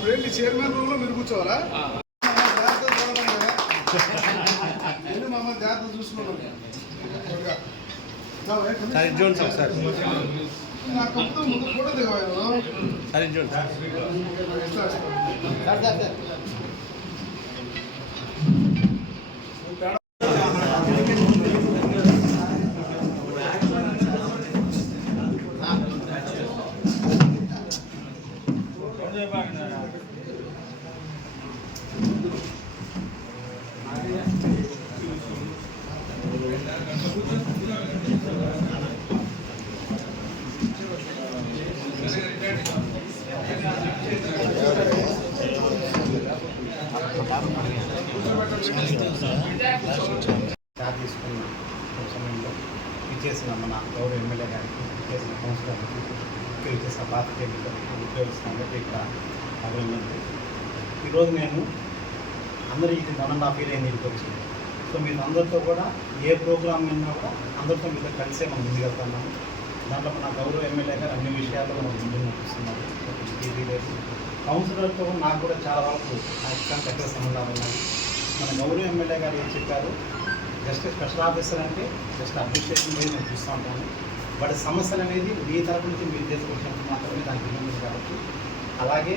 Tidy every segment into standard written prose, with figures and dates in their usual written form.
ఇప్పుడేంటి chairman room లో మీరు కూర్చోవాలా? మమ్మల్ని జాగ్రత్త చూసుకున్నాం. నాకు ముందు ఫోటో దిగవాను. తీసుకున్న సమయంలో ఇచ్చేసిన మన గౌరవ ఎమ్మెల్యే గారికి ఇచ్చేసిన కౌన్సిలర్కి ఇచ్చేసిన పాత్రికేయులకు ఉద్యోగస్తులందరికీ ఇక్కడ అభినందనలు. ఈరోజు నేను అందరూ ఇది 1.5 year అయింది ఇంటికి వచ్చింది. సో మీరు అందరితో కూడా ఏ ప్రోగ్రామ్ అయినా కూడా అందరితో మీతో కలిసే మనం ముందుకెళ్తున్నాము. దాంట్లో మన గౌరవ ఎమ్మెల్యే గారు అన్ని విషయాల్లో మనం ముందు నడిపిస్తున్నారు. ఇది లేదు కౌన్సిలర్తో నాకు కూడా చాలా వరకు నాకు చక్కగా సంబంధాలు ఉన్నాయి. మన గౌరవ ఎమ్మెల్యే గారు ఏం చెప్పారు, జస్ట్ స్పెషల్ ఆఫీసర్ అంటే జస్ట్ అడ్మినిస్ట్రేషన్ మీద నేను చూస్తూ ఉంటాను. బట్ సమస్యలు అనేది మీ తరపు నుంచి మీరు చేసుకొచ్చినప్పుడు మాత్రమే దానికి విలువ కాబట్టి అలాగే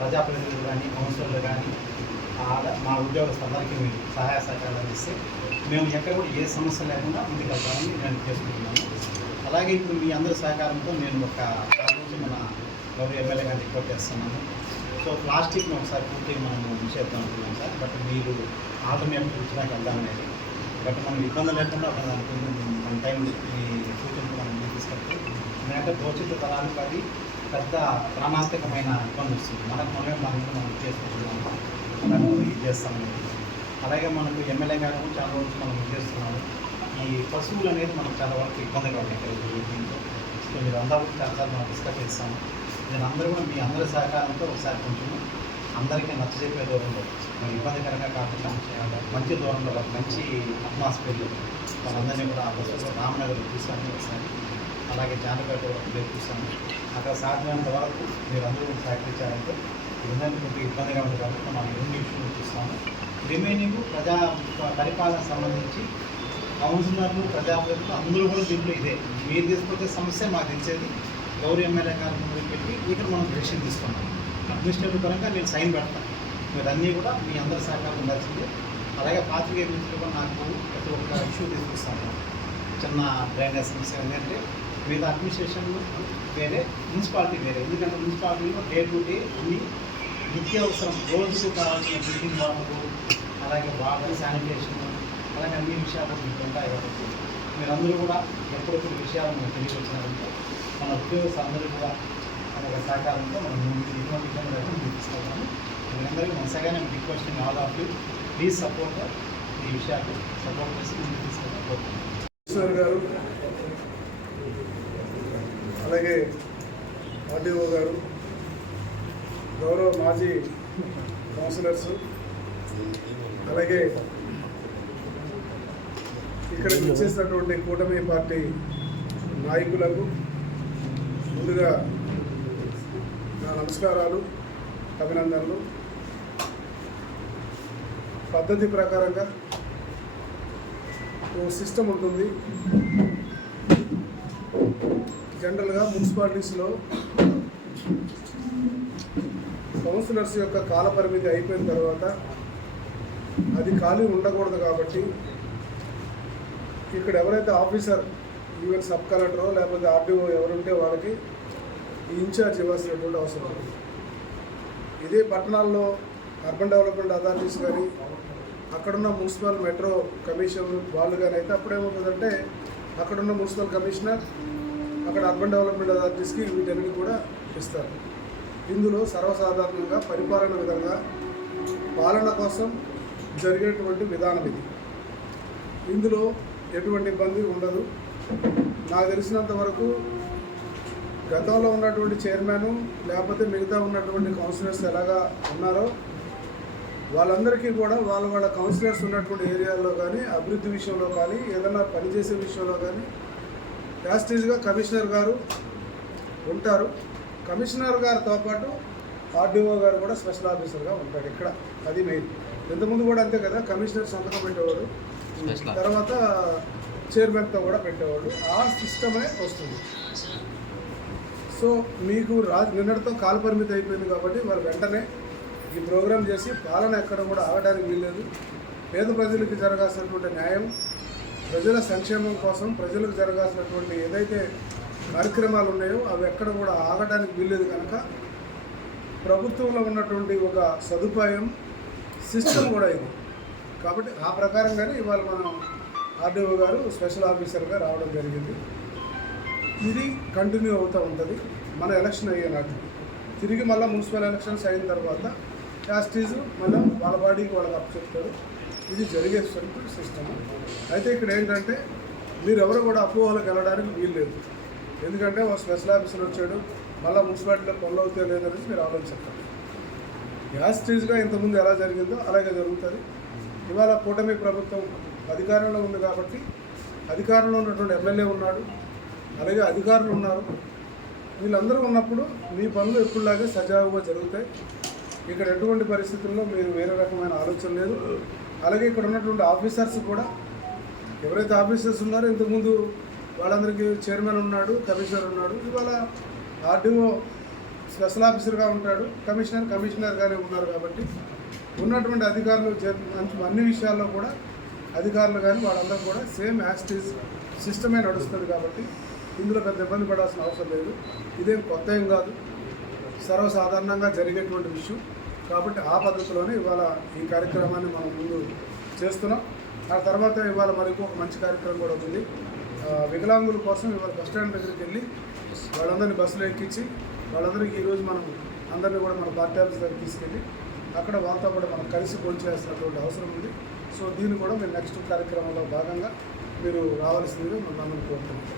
ప్రజాప్రతినిధులు కానీ కౌన్సిలర్లు కానీ మా ఉద్యోగస్తులందరికీ మీరు సహాయ సహకారాలు అందిస్తే మేము ఎక్కడ కూడా ఏ సమస్య లేకుండా ముందుకెళ్తామని నేను చేసుకుంటున్నాను. అలాగే ఇప్పుడు మీ అందరి సహకారంతో నేను ఒక రోజు మన గౌరవ ఎమ్మెల్యే గారిని రిపోర్ట్ చేస్తున్నాను. సో ప్లాస్టిక్ని ఒకసారి పూర్తిగా మనం నిషేధం అనుకున్నాం సార్. బట్ మీరు ఆల్టర్నేటివ్ ఇచ్చినాక వెళ్దామనేది. బట్ మనం ఇబ్బంది లేకుండా మన టైం ఈ సూచనలు మనం తీసుకెళ్తే ఎందుకంటే భవిష్యత్తు తరానికి అది పెద్ద ప్రాణాంతకమైన ఇబ్బంది వస్తుంది. మనం చేసుకుంటున్నాము, ఇది చేస్తామనేది. అలాగే మనకు ఎమ్మెల్యే గారు చాలా రోజు మనం చేస్తున్నాము. ఈ పశువులు అనేది మనకు చాలా వరకు ఇబ్బందిగా ఉన్నాయి దీంతో. సో మీరు అందరూ చాలా మనం డిస్కస్ చేస్తాము. నేను అందరూ కూడా మీ అందరి సహకారంతో ఒకసారి కొంచెం అందరికీ నచ్చజెప్పే దూరంలో ఇబ్బందికరంగా కాకుండా మంచి దూరంలో మంచి అట్మాస్ఫియర్లో వాళ్ళందరినీ కూడా రామనగర్ చూసాను ఒకసారి, అలాగే జానపేట చూసాను. అక్కడ సాధ్యమైనంత వరకు మీరు అందరూ సహకరించారంటే అందరికీ ఇబ్బందిగా ఉంది కాబట్టి మనం 2 నిమిషాలు చూస్తాము. రిమైనింగ్ ప్రజా పరిపాలన సంబంధించి కౌన్సిలర్లు ప్రజాప్రతినిధులు అందరూ కూడా దీంట్లో ఇదే మీరు తీసుకొచ్చే సమస్య మాకు తెలిసేది గౌరవ ఎమ్మెల్యే గారి ముందు పెట్టి ఇక్కడ మనం డెసిషన్ తీసుకున్నాం. అడ్మినిస్ట్రేటివ్ పరంగా నేను సైన్ పెడతాను. మీరు అన్నీ కూడా మీ అందరి సహకారం ఉండాల్సిందే. అలాగే పాత్రికేయ మిత్రులు కూడా నాకు ప్రతి ఒక్క ఇష్యూ తీసుకొస్తాను. చిన్న డ్రైనేజ్ సమస్య ఏంటంటే మీద అడ్మినిస్ట్రేషన్ వేరే, మున్సిపాలిటీ వేరే. ఎందుకంటే మున్సిపాలిటీలో డే టు డే అన్ని నిత్యావసరం రోజుకు కావాల్సిన డ్రింకింగ్ వాటర్, అలాగే వాటర్, శానిటేషన్, అలాగే అన్ని విషయాలు మీకు ఉంటాయి కాబట్టి మీరందరూ కూడా ఎప్పుడెప్పుడు విషయాలు మీకు తెలియవచ్చినారంటే మన ఉద్యోగస్తులందరూ కూడా ఒక సహకారంతో మనం ఇటువంటి ఇబ్బంది లేకుండా మీకు తీసుకెళ్తాము. మీరందరికీ మనసాగా నేను requesting all of you please support ఈ విషయాలు సపోర్ట్ చేసి ముందుకు తీసుకెళ్ళకపోతున్నాను గారు, అలాగే ఆర్డీఓ గారు, గౌరవ మాజీ కౌన్సిలర్స్, అలాగే ఇక్కడ వచ్చేసినటువంటి కూటమి పార్టీ నాయకులకు ముందుగా నా నమస్కారాలు, అభినందనలు. పద్ధతి ప్రకారంగా ఓ సిస్టమ్ ఉంటుంది. జనరల్గా మున్సిపాలిటీస్లో కౌన్సిలర్స్ యొక్క కాల పరిమితి అయిపోయిన తర్వాత అది ఖాళీ ఉండకూడదు కాబట్టి ఇక్కడ ఎవరైతే ఆఫీసర్, ఈవెన్ సబ్ కలెక్టరో లేకపోతే ఆర్డీఓ ఎవరుంటే వాళ్ళకి ఇన్ఛార్జ్ ఇవ్వాల్సినటువంటి అవసరం ఉంది. ఇదే పట్టణాల్లో అర్బన్ డెవలప్మెంట్ అథారిటీస్ కానీ అక్కడున్న మున్సిపల్ మెట్రో కమిషన్ వాళ్ళు కానీ అయితే అప్పుడేమవుతుందంటే అక్కడున్న మున్సిపల్ కమిషనర్ అక్కడ అర్బన్ డెవలప్మెంట్ అథారిటీస్కి వీటన్నిటి కూడా ఇస్తారు. ఇందులో సర్వసాధారణంగా పరిపాలన విధంగా పాలన కోసం జరిగేటువంటి విధానం ఇది. ఇందులో ఎటువంటి ఇబ్బంది ఉండదు. నాకు తెలిసినంత వరకు గతంలో ఉన్నటువంటి చైర్మన్ లేకపోతే మిగతా ఉన్నటువంటి కౌన్సిలర్స్ ఎలాగా ఉన్నారో వాళ్ళందరికీ కూడా వాళ్ళ కౌన్సిలర్స్ ఉన్నటువంటి ఏరియాల్లో కానీ అభివృద్ధి విషయంలో కానీ ఏదైనా పనిచేసే విషయంలో కానీ యాస్టీజ్గా కమిషనర్ గారు ఉంటారు. కమిషనర్ గారితో పాటు ఆర్డీఓ గారు కూడా స్పెషల్ ఆఫీసర్గా ఉంటాడు ఇక్కడ. అది మెయిన్. ఇంతకుముందు కూడా అంతే కదా, కమిషనర్ సంతకం పెట్టేవాడు, తర్వాత చైర్మన్తో కూడా పెట్టేవాడు. ఆ సిస్టమే వస్తుంది. సో మీకు నిన్నటితో కాల పరిమితి అయిపోయింది కాబట్టి వాళ్ళు వెంటనే ఈ ప్రోగ్రాం చేసి పాలన ఎక్కడ కూడా ఆగడానికి వీల్లేదు. పేద ప్రజలకు జరగాల్సినటువంటి న్యాయం, ప్రజల సంక్షేమం కోసం ప్రజలకు జరగాల్సినటువంటి ఏదైతే కార్యక్రమాలు ఉన్నాయో అవి ఎక్కడ కూడా ఆగడానికి వీల్లేదు. కనుక ప్రభుత్వంలో ఉన్నటువంటి ఒక సదుపాయం సిస్టమ్ కూడా ఇది. కాబట్టి ఆ ప్రకారంగానే ఇవాళ మనం ఆర్డీఓ గారు స్పెషల్ ఆఫీసర్గా రావడం జరిగింది. ఇది కంటిన్యూ అవుతూ ఉంటుంది మన ఎలక్షన్ అయ్యే నాటికి. తిరిగి మళ్ళీ మున్సిపల్ ఎలక్షన్స్ అయిన తర్వాత క్యాస్టీస్ మళ్ళీ వాళ్ళ బాడీకి వాళ్ళకి అప్పచెప్తారు. ఇది జరిగే సిస్టమ్. అయితే ఇక్కడ ఏంటంటే మీరు ఎవరు కూడా అపోహలకు వెళ్ళడానికి వీల్లేదు. ఎందుకంటే ఒక స్పెషల్ ఆఫీసర్ వచ్చాడు, మళ్ళీ మున్సిపాలిటీలో పనులు అవుతాయో లేదనేది మీరు ఆలోచించాలి. యాస్టీజ్గా ఇంతకుముందు ఎలా జరిగిందో అలాగే జరుగుతుంది. ఇవాళ కూటమి ప్రభుత్వం అధికారంలో ఉంది కాబట్టి అధికారంలో ఉన్నటువంటి ఎమ్మెల్యే ఉన్నాడు, అలాగే అధికారులు ఉన్నారు. వీళ్ళందరూ ఉన్నప్పుడు మీ పనులు ఎప్పుడులాగే సజావుగా జరుగుతాయి. ఇక్కడ ఎటువంటి పరిస్థితుల్లో మీరు వేరే రకమైన ఆలోచన లేదు. అలాగే ఇక్కడ ఉన్నటువంటి ఆఫీసర్స్ కూడా ఎవరైతే ఆఫీసర్స్ ఉన్నారో ఇంతకుముందు వాళ్ళందరికీ చైర్మన్ ఉన్నాడు, కమిషనర్ ఉన్నాడు. ఇవాళ ఆర్డీఓ స్పెషల్ ఆఫీసర్గా ఉంటాడు, కమిషనర్గానే ఉన్నారు. కాబట్టి ఉన్నటువంటి అధికారులు అన్ని విషయాల్లో కూడా అధికారులు కానీ వాళ్ళందరూ కూడా సేమ్ యాస్టీజ్ సిస్టమే నడుస్తుంది. కాబట్టి ఇందులో పెద్ద ఇబ్బంది పడాల్సిన అవసరం లేదు. ఇదేం కొత్త ఏం కాదు, సర్వసాధారణంగా జరిగేటువంటి విషయం. కాబట్టి ఆ పద్ధతిలోనే ఇవాళ ఈ కార్యక్రమాన్ని మనం ముందు చేస్తున్నాం. ఆ తర్వాత ఇవాళ మరి ఇంకొక మంచి కార్యక్రమం కూడా ఉంది. వికలాంగుల కోసం ఇవాళ బస్ స్టాండ్ దగ్గరికి వెళ్ళి వాళ్ళందరినీ బస్సులో ఎక్కించి వాళ్ళందరికీ ఈరోజు మనం అందరినీ కూడా మన పార్టీ ఆఫీస్ దగ్గర తీసుకెళ్ళి అక్కడ వాళ్ళతో కూడా మనం కలిసి భోంచేయాల్సినటువంటి అవసరం ఉంది. సో దీన్ని కూడా మీరు నెక్స్ట్ కార్యక్రమంలో భాగంగా మీరు రావాల్సిందిగా మనం కోరుతున్నాం.